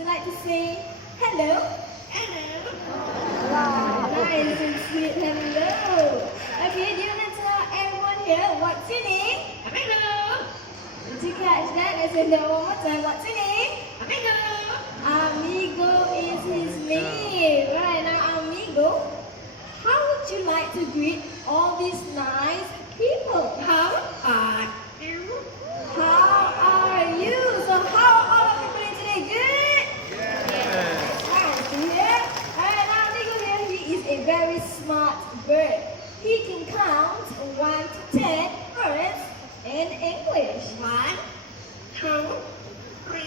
you like to say hello? Hello. Wow, nice and sweet hello. Okay, do you want to tell everyone here what's your name? Amigo. Did you catch that? Let's say that one more time. What's your name? Amigo. Amigo is his name. Right now, Amigo, how would you like to greet all these nice people? How are you? How are you? So how are all people doing today? Good? Nice to hear. Alright, now Amigo here, he is a very smart bird. He can count 1 to 10 first in English. 1, 2, 3,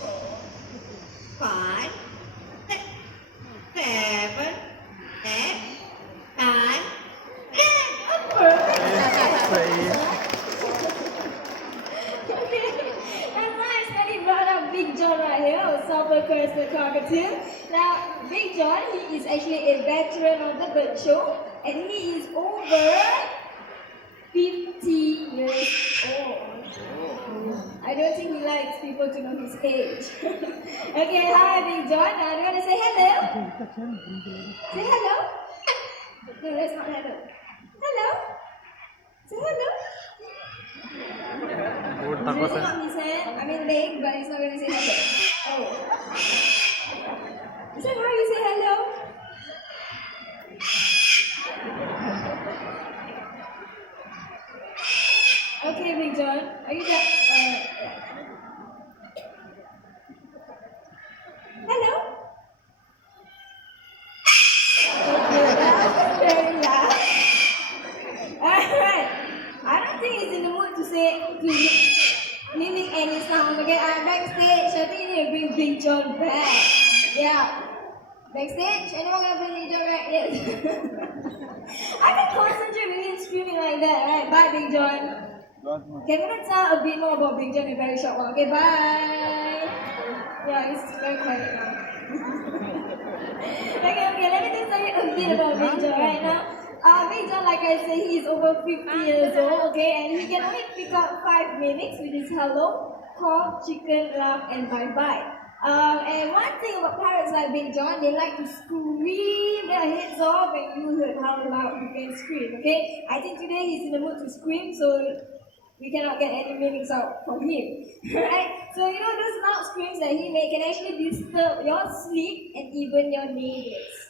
4, 5, 6, 7, 8, 9, 10. Okay, that's nice that he brought up Big John right here, or Silver Curse the cockatoo. Now, Big John, he is actually a veteran of the bird show, and he is over 50 years old. I don't think he likes people to know his age. Okay, hi Big John. Now, do you want to say hello? Say hello? No, that's not hello. Hello? Say hello? He's raising up his hand, leg, but he's not going to say hello. Oh. Is that how you say hello? Okay, Big John, are you there? Hello? Okay, that was very loud. Alright, I don't think he's in the mood to mimic any sound. Okay, I'm backstage. I think you need to bring Big John back. Yeah. Backstage? Anyone gonna bring Big John back? Yes. I can concentrate with him screaming like that, right? Bye, Big John. Okay, I'm gonna tell a bit more about Big John in a very short while. Okay, bye. Yeah, he's very quiet now. Okay, let me just tell you a bit about Big John right now. Big John, like I said, he is over 50 years old, okay, and he can only pick up 5 mimics, which is hello, call, chicken, laugh, and bye-bye. And one thing about parrots like Big John, they like to scream their heads off, and you heard how loud you can scream, okay? I think today he's in the mood to scream, so we cannot get any mimics out from him, right? So you know those loud screams that he make can actually disturb your sleep and even your neighbors.